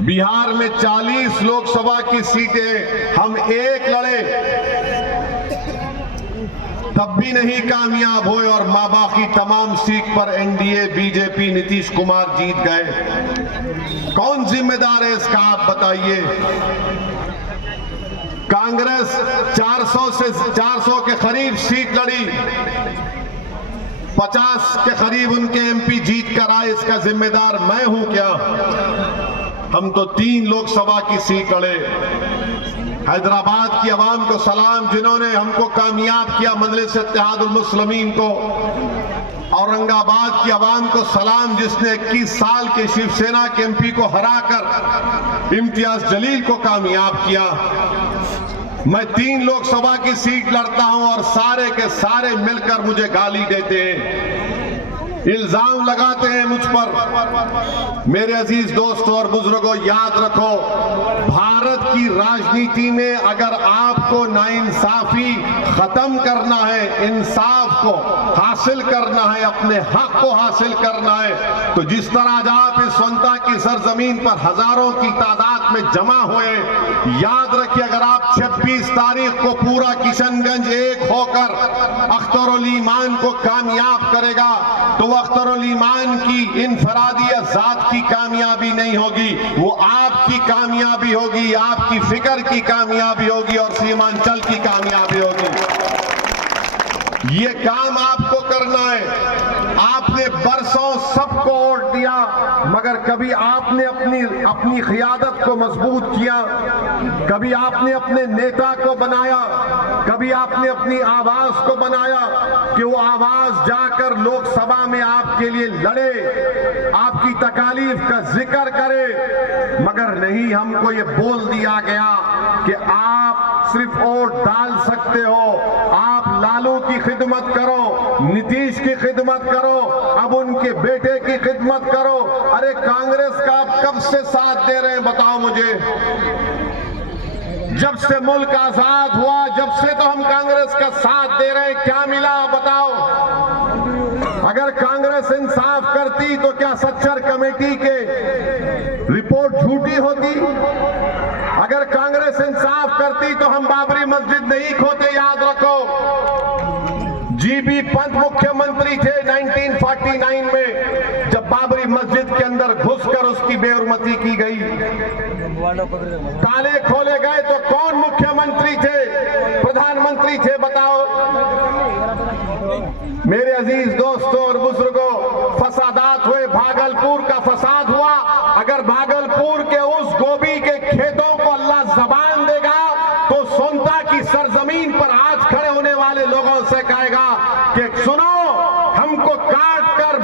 बिहार में 40 लोकसभा की सीटें हम एक लड़े, तब भी नहीं कामयाब हुए और मां बाकी तमाम सीट पर एनडीए, बीजेपी, नीतीश कुमार जीत गए। कौन जिम्मेदार है इसका, आप बताइए। कांग्रेस 400 के करीब सीट लड़ी, 50 के करीब उनके एमपी जीत कर आए, इसका जिम्मेदार मैं हूं क्या? हम तो 3 लोकसभा की सीट लड़े। हैदराबाद की आवाम को सलाम, जिन्होंने हमको कामयाब किया, मजलिस इत्तेहादुल मुस्लिमीन को। औरंगाबाद की आवाम को सलाम, जिसने 21 साल के शिवसेना के एमपी को हराकर इम्तियाज जलील को कामयाब किया। मैं 3 लोकसभा की सीट लड़ता हूं और सारे के सारे मिलकर मुझे गाली देते हैं, इल्जाम लगाते हैं मुझ पर। मेरे अजीज दोस्तों और बुजुर्गों, याद रखो, भारत की राजनीति में अगर आपको नाइंसाफी खत्म करना है, इंसाफ को हासिल करना है, अपने हक को हासिल करना है, तो जिस तरह आज आप इस स्वतंत्रता की सरजमीन पर हजारों की तादाद में जमा हुए, याद रखिए, अगर आप 26 तारीख को पूरा किशनगंज एक होकर अख्तरुल ईमान को कामयाब करेगा, तो वो अख्तरुल ईमान की इनफरादियत जात की कामयाबी नहीं होगी, वो आपकी कामयाबी होगी, आपकी फिक्र की कामयाबी होगी और सीमांचल की कामयाबी होगी। ये काम आपको करना है। आपने बरसों सबको वोट दिया, मगर कभी आपने अपनी क़ियादत को मजबूत किया, कभी आपने अपने नेता को बनाया, कभी आपने अपनी आवाज को बनाया कि वो आवाज जाकर लोकसभा में आपके लिए लड़े, आपकी तकालीफ का जिक्र करे। मगर नहीं, हमको ये बोल दिया गया कि आप सिर्फ वोट डाल सकते हो, आप लालू की खिदमत करो, नीतीश की खिदमत करो, अब उनके बेटे की खिदमत करो। अरे कांग्रेस का आप कब से साथ दे रहे हैं, बताओ मुझे। जब से मुल्क आजाद हुआ, जब से तो हम कांग्रेस का साथ दे रहे हैं, क्या मिला बताओ? अगर कांग्रेस इंसाफ करती तो क्या सच्चर कमेटी के रिपोर्ट झूठी होती? अगर कांग्रेस इंसाफ करती तो हम बाबरी मस्जिद नहीं खोते, याद रखो। जीबी पंत मुख्यमंत्री थे 1949 में, जब बाबरी मस्जिद के अंदर घुसकर उसकी बेहुरमती की गई, ताले खोले गए, तो कौन मुख्यमंत्री थे, प्रधानमंत्री थे, बताओ। मेरे अजीज दोस्तों और बुजुर्गों, फसादात हुए, भागलपुर का फसाद हुआ। अगर भागलपुर के उस गोभी के खेतों को अल्लाह जबान देगा तो सोनता की सरजमीन पर आज खड़े होने वाले लोगों से कहेगा कि सुनो, हमको काट कर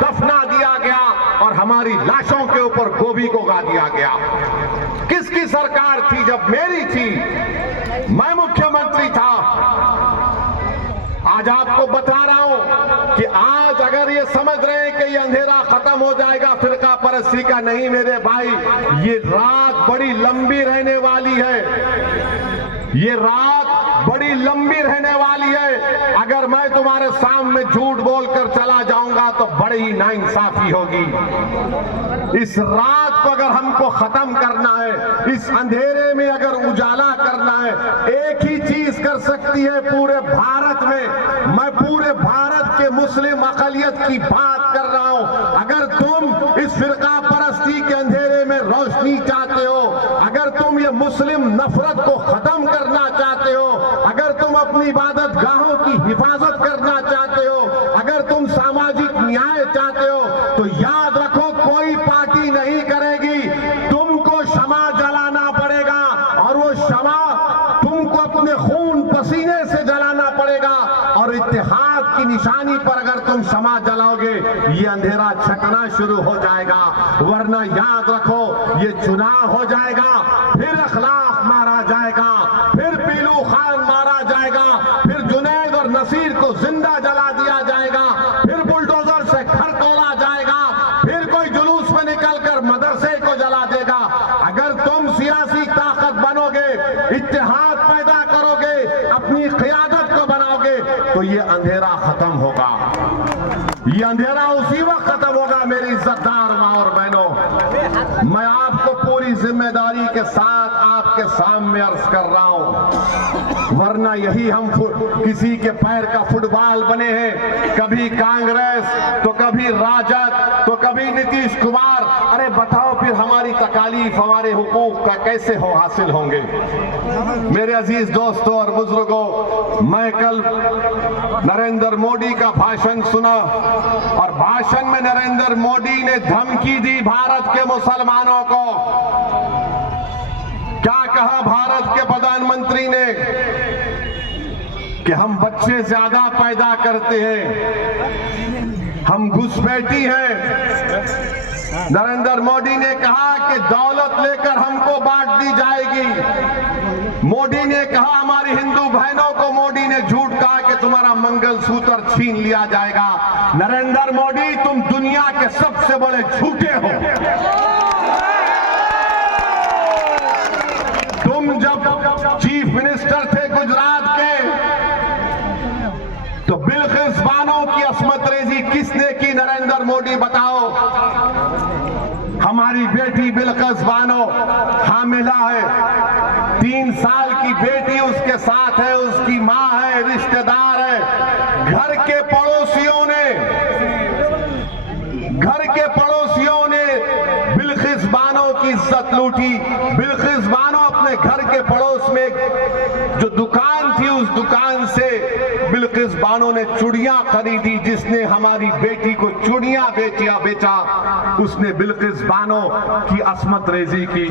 दफना दिया गया और हमारी लाशों के ऊपर गोभी को गा दिया गया। किसकी सरकार थी? जब मेरी थी, मैं मुख्यमंत्री था। आज आपको बता रहा हूं कि आज अगर ये समझ रहे हैं कि ये अंधेरा खत्म हो जाएगा फिरका परस्ती का, नहीं मेरे भाई, ये रात बड़ी लंबी रहने वाली है, ये रात बड़ी लंबी रहने वाली है। अगर मैं तुम्हारे सामने झूठ बोलकर चला जाऊंगा तो बड़ी ही नाइंसाफी होगी। इस रात को अगर हमको खत्म करना है, इस अंधेरे में अगर उजाला करना है, एक ही चीज कर सकती है पूरे भारत में। मैं पूरे भारत के मुस्लिम अक़लियत की बात कर रहा हूं। अगर तुम इस फिरका परस्ती के अंधेरे में रोशनी चाहते हो, अगर तुम ये मुस्लिम नफरत को खत्म करना चाहते हो, अगर तुम अपनी इबादत गाहों की हिफाजत करना चाहते हो, अगर तुम सामाजिक न्याय चाहते हो, तो याद रखो, कोई पार्टी नहीं करेगी। तुमको शमा जलाना पड़ेगा और वो शमा तुमको अपने खून पसीने से जलाना पड़ेगा। और इत्तेहाद की निशानी पर अगर तुम शमा जलाओगे, ये अंधेरा छकना शुरू हो जाएगा। वरना याद रखो, ये चुनाव हो जाएगा, फिर अखलाक मारा जाएगा, फिर पीलू खान मारा जाएगा, फिर जुनैद और नसीर को जिंदा जला दिया जाएगा, फिर बुलडोजर से घर तोड़ा जाएगा, फिर कोई जुलूस में निकलकर मदरसे को जला देगा। अगर तुम सियासी ताकत बनोगे, इत्तेहाद पैदा करोगे, अपनी क़ियादत को बनाओगे, तो ये अंधेरा खत्म होगा। ये अंधेरा उसी वक्त खत्म होगा मेरे इज्जतदार माँ और बहनों। मैं आपको पूरी पूरी जिम्मेदारी के साथ आपके सामने अर्ज कर रहा हूं, वरना यही हम किसी के पैर का फुटबॉल बने हैं, कभी कांग्रेस तो कभी राजद तो कभी नीतीश कुमार। अरे बताओ फिर हमारी तकालीफ, हमारे हुकूक का कैसे हासिल होंगे। मेरे अजीज दोस्तों और बुजुर्गों, मैं कल नरेंद्र मोदी का भाषण सुना और भाषण में नरेंद्र मोदी ने धमकी दी भारत के मुसलमानों को। क्या कहा भारत के प्रधानमंत्री ने कि हम बच्चे ज्यादा पैदा करते हैं, हम घुसपैठी हैं। नरेंद्र मोदी ने कहा कि दौलत लेकर हमको बांट दी जाएगी। मोदी ने कहा हमारी हिंदू बहनों को, मोदी ने झूठ कहा कि तुम्हारा मंगलसूत्र छीन लिया जाएगा। नरेंद्र मोदी, तुम दुनिया के सबसे बड़े झूठे हो। तुम जब चीफ मिनिस्टर थे गुजरात के, तो बिल्किस बानो की अस्मत रेजी किसने की? नरेंद्र मोदी बताओ। हमारी बेटी बिल्किस बानो हामिला है, 3 साल की बेटी उसके साथ है, उसकी मां है, रिश्तेदार है। घर के पड़ोसियों ने बिल्किस बानो की इज्जत लूटी। बिल्किस बानो अपने घर के पड़ोस में जो दुकान थी, उस दुकान से बिल्किस बानो ने चूड़ियां खरीदी। जिसने हमारी बेटी को चूड़ियां बेचा उसने बिल्किस बानो की अस्मत रेजी की,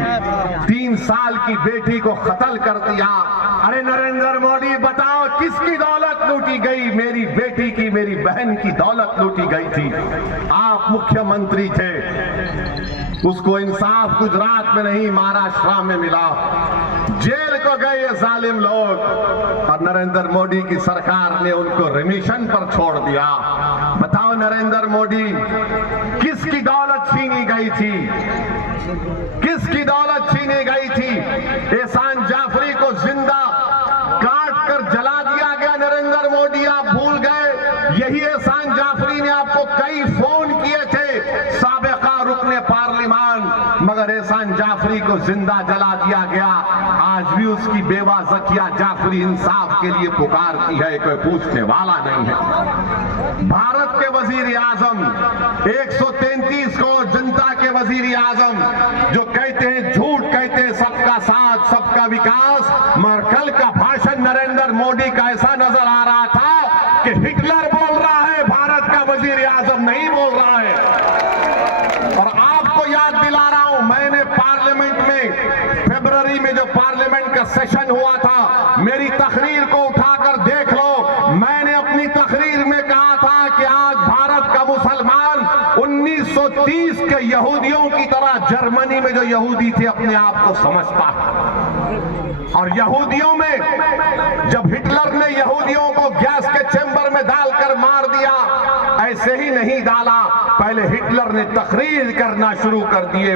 3 साल की बेटी को कत्ल कर दिया। अरे नरेंद्र मोदी बताओ, किसकी दौलत लूटी गई? मेरी बेटी की, मेरी बहन की दौलत लूटी गई थी। आप मुख्यमंत्री थे, उसको इंसाफ गुजरात में नहीं महाराष्ट्र में मिला, जेल को गए ये जालिम लोग, और नरेंद्र मोदी की सरकार ने उनको रिमिशन पर छोड़ दिया। बताओ नरेंद्र मोदी, किसकी दौलत छीनी गई थी? किसकी दौलत छीनी गई थी? एहसान जाफरी को जिंदा काट कर जला दिया गया। नरेंद्र मोदी, आप भूल गए? यही एहसान जाफरी ने आपको कई फोन किए थे, साबिका रुकने पार्लिमान, मगर एहसान जाफरी को जिंदा जला दिया गया। आज भी उसकी बेवा जकिया जाफरी इंसाफ के लिए पुकारती है, कोई पूछने वाला नहीं है। भारत के वजीर आजम 133 करोड़ जनता के वजीर आजम जो कहते हैं, झूठ कहते हैं सबका साथ सबका विकास, मगर कल का भाषण नरेंद्र मोदी का ऐसा नजर आ रहा था कि हिटलर बोल रहा है, भारत का वजीर आजम नहीं बोल रहा है। और आपको याद दिला रहा हूं, मैंने पार्लियामेंट में फरवरी में जो पार्लियामेंट का सेशन हुआ था, मेरी तकरीर को उठाकर देख लो। मैंने अपनी तकरीर में कहा था कि आज भारत का मुसलमान 1930 के यहूदियों की तरह जर्मनी में जो यहूदी थे अपने आप को समझता है। और यहूदियों में जब हिटलर ने यहूदियों को गैस के चेंबर में डालकर मार दिया, ऐसे ही नहीं डाला, पहले हिटलर ने तकरीर करना शुरू कर दिए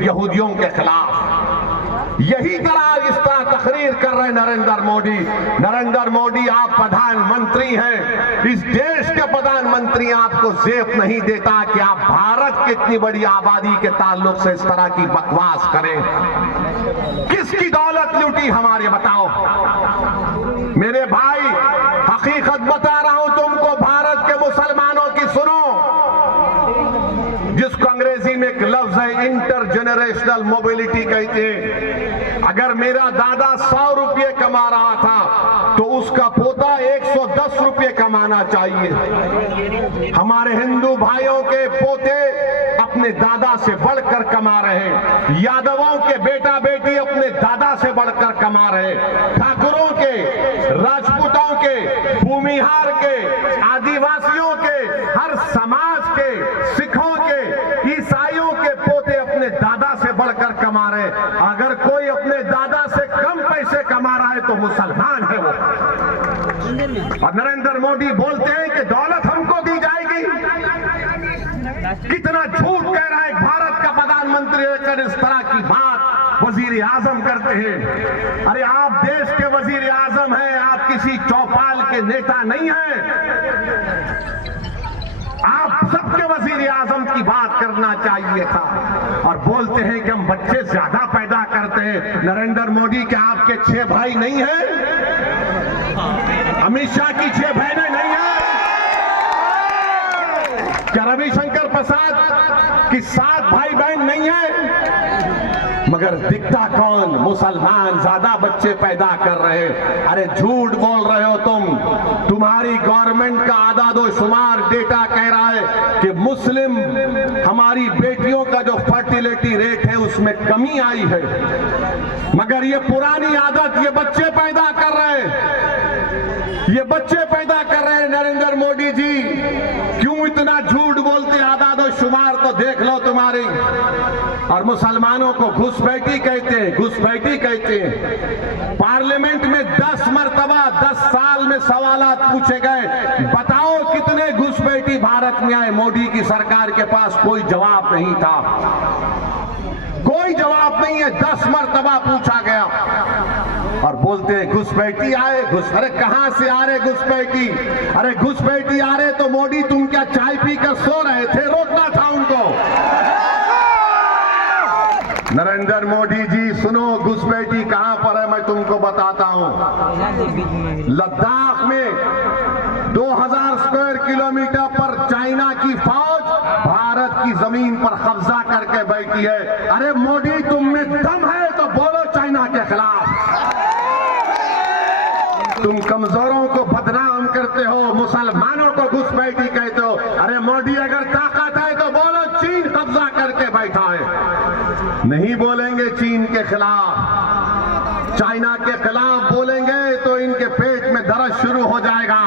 यहूदियों के खिलाफ। यही तरह इस तरह तकरीर कर रहे नरेंद्र मोदी। नरेंद्र मोदी, आप प्रधानमंत्री हैं, इस देश के प्रधानमंत्री, आपको जेब नहीं देता कि आप भारत की इतनी बड़ी आबादी के ताल्लुक से इस तरह की बकवास करें। किसकी दौलत लूटी हमारे, बताओ मेरे भाई। हकीकत बता रहा हूं तुमको, भारत के मुसलमानों की सुनो, जिसको अंग्रेजी में एक लफ्ज है इंटरजेनरेशनल मोबिलिटी कहते हैं। अगर मेरा दादा 100 रुपये कमा रहा था तो उसका पोता 110 रुपये कमाना चाहिए। हमारे हिंदू भाइयों के पोते अपने दादा से बढ़कर कमा रहे हैं, यादवों के बेटा बेटी अपने दादा से बढ़कर कमा रहे हैं, ठाकुरों के, राजपूतों के, भूमिहार के, आदिवासियों के, हर समाज के, सिखों के, ईसाइयों के पोते अपने दादा से बढ़कर कमा रहे हैं। अगर कोई अपने दादा से कम पैसे कमा रहा है तो मुसलमान है वो। और नरेंद्र मोदी बोलते हैं कि दौलत हमको दी जाएगी। कितना झूठ कह रहा है भारत का प्रधानमंत्री लेकर इस तरह की बात वजीर आजम करते हैं। अरे आप देश के वजीर आजम हैं, आप किसी चौपाल के नेता नहीं हैं। आप सबके वजीर आजम की बात करना चाहिए था। और बोलते हैं कि हम बच्चे ज्यादा पैदा करते हैं। नरेंद्र मोदी क्या आपके 6 भाई नहीं हैं? अमित शाह की 6 बहनें नहीं हैं? क्या रविशंकर प्रसाद की 7 भाई बहन नहीं है? मगर दिखता कौन? मुसलमान ज्यादा बच्चे पैदा कर रहे हैं। अरे झूठ बोल रहे हो तुम। तुम्हारी गवर्नमेंट का आदादोशुमार डेटा कह रहा है कि मुस्लिम हमारी बेटियों का जो फर्टिलिटी रेट है उसमें कमी आई है। मगर ये पुरानी आदत, ये बच्चे पैदा कर रहे हैं, ये बच्चे पैदा कर रहे हैं। नरेंद्र मोदी जी क्यों इतना झूठ बोलते? आदादोशुमार तो देख लो तुम्हारी। और मुसलमानों को घुसपैठी कहते हैं, घुसपैठी कहते हैं। पार्लियामेंट में 10 मरतबा 10 साल में सवालात पूछे गए, बताओ कितने घुसपैठी भारत में आए? मोदी की सरकार के पास कोई जवाब नहीं था, कोई जवाब नहीं है। 10 मरतबा पूछा गया और बोलते हैं घुसपैठी आए। अरे कहां से आ रहे घुसपैठी? अरे घुसपैठी आ रहे तो मोदी तुम क्या चाय पीकर सो रहे थे? रोकना था उनको। नरेंद्र मोदी जी सुनो, घुसपैठी कहां पर है मैं तुमको बताता हूं। लद्दाख में 2000 स्क्वायर किलोमीटर पर चाइना की फौज भारत की जमीन पर कब्जा करके बैठी है। अरे मोदी तुम में दम है तो बोलो चाइना के खिलाफ। तुम कमजोरों को बदनाम करते हो, मुसलमानों को घुसपैठी कहते हो। अरे मोदी अगर ताकत है तो बोलो चीन कब्जा करके बैठा है। नहीं बोलेंगे चीन के खिलाफ, चाइना के खिलाफ बोलेंगे तो इनके पेट में दर्द शुरू हो जाएगा।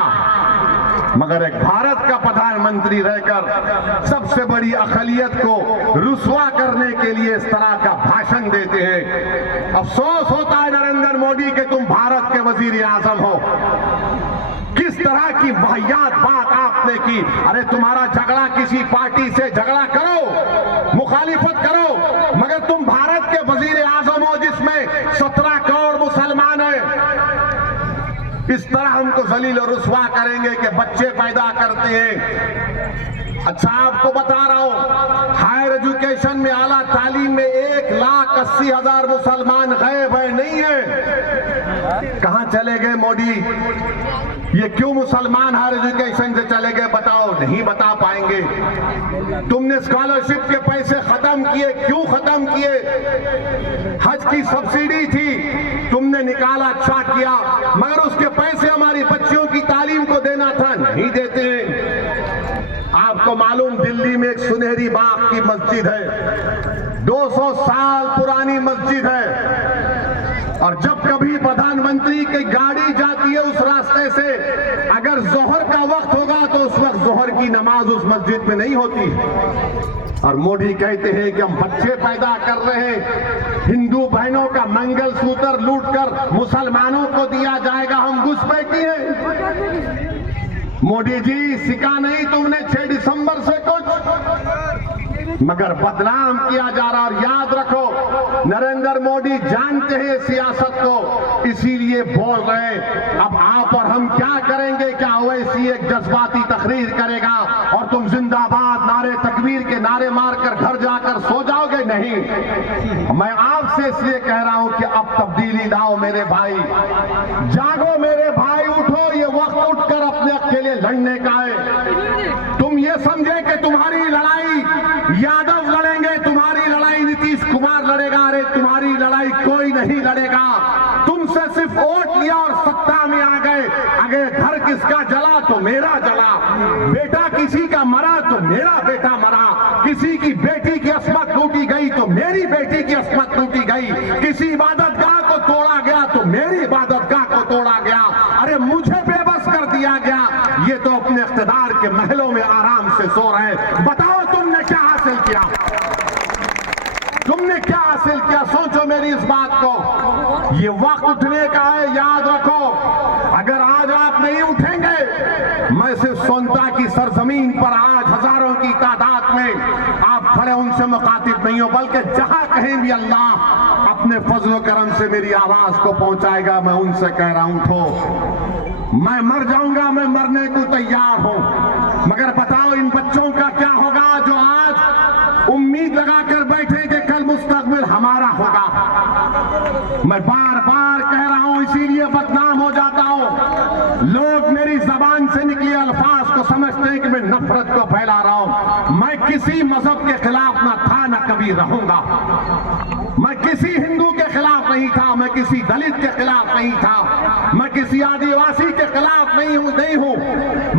मगर एक भारत का प्रधानमंत्री रहकर सबसे बड़ी अक़लियत को रुस्वा करने के लिए इस तरह का भाषण देते हैं। अफसोस होता है नरेंद्र मोदी कि तुम भारत के वजीर आजम हो। किस तरह की वाहियात बात आपने की। अरे तुम्हारा झगड़ा किसी पार्टी से झगड़ा करो, मुखालिफत करो, मगर तुम भारत के वजीर आजम हो जिसमें 17 करोड़ मुसलमान हैं। इस तरह हमको जलील और रुस्वा करेंगे कि बच्चे पैदा करते हैं। अच्छा आपको बता रहा हूं, हायर एजुकेशन में, आला तालीम में 1,80,000 मुसलमान गायब है, नहीं है। कहां चले गए मोदी? ये क्यों मुसलमान हायर एजुकेशन से चले गए? बताओ, नहीं बता पाएंगे। तुमने स्कॉलरशिप के पैसे खत्म किए, क्यों खत्म किए? हज की सब्सिडी थी, तुमने निकाला, अच्छा किया, मगर उसके पैसे हमारी बच्चियों की तालीम को देना था, नहीं देते हैं। आपको मालूम दिल्ली में एक सुनहरी बाग की मस्जिद है, 200 साल पुरानी मस्जिद है। और जब कभी प्रधानमंत्री की गाड़ी जाती है उस रास्ते से, अगर जोहर का वक्त होगा तो उस वक्त जोहर की नमाज उस मस्जिद में नहीं होती। और मोदी कहते हैं कि हम बच्चे पैदा कर रहे हैं, हिंदू बहनों का मंगलसूत्र लूटकर मुसलमानों को दिया जाएगा, हम घुसपैठी हैं। मोदी जी सिखा नहीं तुमने 6 दिसंबर से कुछ, मगर बदनाम किया जा रहा। और याद रखो, नरेंद्र मोदी जानते हैं सियासत को, इसीलिए बोल रहे। अब आप और हम क्या करेंगे? क्या ओवैसी एक जज्बाती तकरीर करेगा और तुम जिंदाबाद नारे तकबीर के नारे मारकर घर जाकर सो जाओगे? नहीं। मैं आपसे इसलिए कह रहा हूं कि अब तब्दीली लाओ मेरे भाई, जागो मेरे भाई, उठो। ये वक्त उठकर अपने हक के लिए लड़ने का है। तुम ये समझे कि तुम्हारी लड़ाई यादव लड़ेंगे, तुम्हारी लड़ाई नीतीश कुमार लड़ेगा। अरे तुम्हारी लड़ाई कोई नहीं लड़ेगा। तुमसे सिर्फ वोट लिया और सत्ता में आ गए। अगर घर किसका जला तो मेरा जला, बेटा किसी का मरा तो मेरा बेटा मरा, किसी की बेटी की अस्मत लूटी गई तो मेरी बेटी की अस्मत लूटी गई, किसी इबादतगाह को तोड़ा गया तो मेरी इबादतगाह को तोड़ा गया। अरे मुझे बेबस कर दिया गया। ये तो अपने इख्तिदार के महलों में आराम से सो रहे। बताओ तुमने क्या हासिल किया? तुमने क्या हासिल किया? सोचो मेरी इस बात को। ये वक्त उठने का है, याद रखो। अगर आज आप नहीं उठेंगे, मैं सिर्फ सोनता की सरजमीन पर आज हजारों की तादाद में आप खड़े उनसे मुखातिब नहीं हो, बल्कि जहां कहीं भी अल्लाह अपने फजल करम से मेरी आवाज को पहुंचाएगा, मैं उनसे कह रहा हूं उठो। मैं मर जाऊंगा, मैं मरने को तैयार हूं, मगर बताओ इन बच्चों का क्या होगा जो आज उम्मीद लगाकर बैठे कि कल मुस्तकबिल हमारा होगा। मैं बार बार कह रहा हूं, इसीलिए बदनाम हो जाता हूं। लोग मेरी जबान से निकले अल्फाज को समझते हैं कि मैं नफरत को फैला रहा हूं। मैं किसी मजहब के खिलाफ ना था ना कभी रहूंगा। मैं किसी हिंदू के खिलाफ नहीं था, मैं किसी दलित के खिलाफ नहीं था, मैं किसी आदिवासी के खिलाफ नहीं हूं।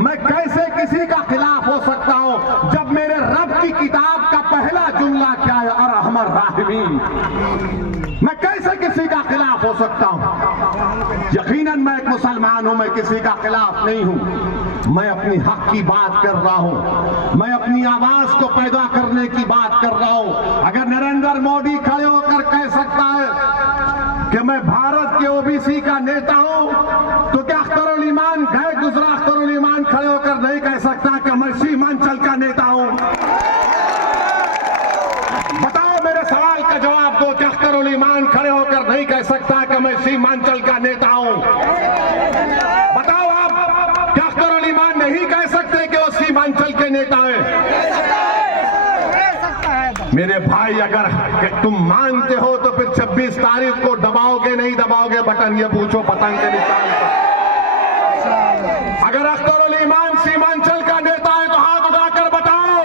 मैं कैसे किसी का खिलाफ हो सकता हूं जब मेरे रब की किताब का पहला जुमला क्या है, अरहमर राहिमीन। मैं कैसे किसी का खिलाफ हो सकता हूं? यकीनन मैं एक मुसलमान हूं, मैं किसी का खिलाफ नहीं हूं। मैं अपनी हक की बात कर रहा हूं, मैं अपनी आवाज को पैदा करने की बात कर रहा हूं। अगर नरेंद्र मोदी खड़े होकर कह सकता है कि मैं भारत के ओबीसी का नेता हूं, तो क्या अख्तरुल ईमान गए गुजरा अख्तरुल ईमान खड़े होकर नहीं कह सकता कि मैं सीमांचल का नेता हूं? बताओ, मेरे सवाल का जवाब दो। क्या अख्तरुल ईमान खड़े होकर नहीं कह सकता कि मैं सीमांचल का नेता हूं? बताओ आप, क्या अख्तरुल ईमान नहीं कह सकते कि वो सीमांचल के नेता हैं? मेरे भाई, अगर तुम मानते हो तो फिर 26 तारीख को दबाओगे नहीं दबाओगे बटन, ये पूछो पतंग के निशान पर। अगर अख्तरुल ईमान सीमांचल का नेता है तो हाथ उठाकर बताओ,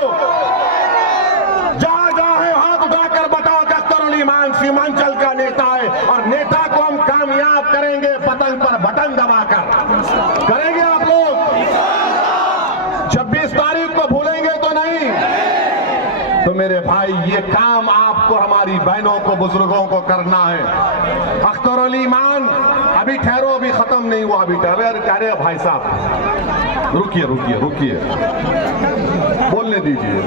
जहां जहां है हाथ उठाकर बताओ कि अख्तरुल ईमान सीमांचल का नेता है। और नेता को हम कामयाब करेंगे पतंग पर बटन दबाकर। करेंगे आप लोग? 26 तारीख को भूलेंगे तो नहीं? तो मेरे भाई, ये काम आपको, हमारी बहनों को, बुजुर्गों को करना है। अख्तरुल ईमान, अभी ठहरो, अभी खत्म नहीं हुआ, अभी ठहरे भाई साहब, रुकिए रुकिए रुकिए, बोलने दीजिए।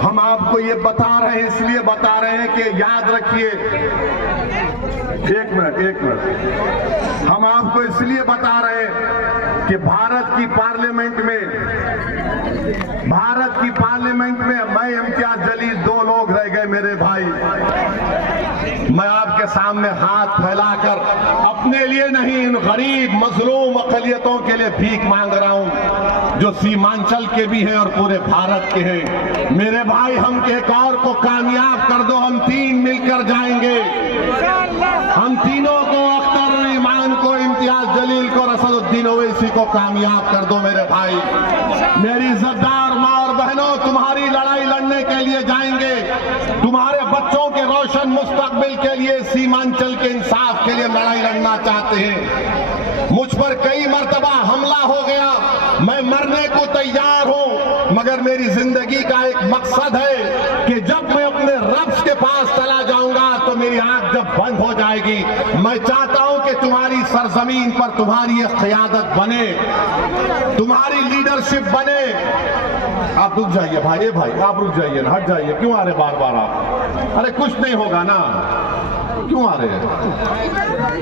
हम आपको ये बता रहे हैं, इसलिए बता रहे हैं कि याद रखिए। एक मिनट, हम आपको इसलिए बता रहे हैं कि भारत की पार्लियामेंट में मैं, इम्तियाज जलील, 2 लोग रह गए मेरे भाई। मैं आपके सामने हाथ फैलाकर अपने लिए नहीं, इन गरीब मजलूम अकलियतों के लिए भीख मांग रहा हूं, जो सीमांचल के भी हैं और पूरे भारत के हैं। मेरे भाई, हम एक और को कामयाब कर दो, हम 3 मिलकर जाएंगे। हम तीनों को, अख्तरुल ईमान को, इम्तियाज जलील को, असदुद्दीन ओवैसी को कामयाब कर दो मेरे भाई। मेरी इज्जतदार मां और बहनों, तुम्हारी लड़ाई लड़ने के लिए जाएंगे। तुम्हारे बच्चों के रोशन मुस्तकबिल के लिए, सीमांचल के इंसाफ के लिए लड़ाई लड़ना चाहते हैं। मुझ पर कई मर्तबा हमला हो गया, मैं मरने को तैयार हूं, मगर मेरी जिंदगी का एक मकसद है कि जब मैं अपने रब के पास चला जाऊंगा तो मेरी आंख जब बंद हो जाएगी, मैं चाहता हूं कि तुम्हारी सरजमीन पर तुम्हारी एक क़यादत बने, तुम्हारी लीडरशिप बने। आप रुक जाइए भाई, आप रुक जाइए ना, हट जाइए। क्यों आ रहे बार बार आप? अरे कुछ नहीं होगा ना, क्यों आ रहे हैं?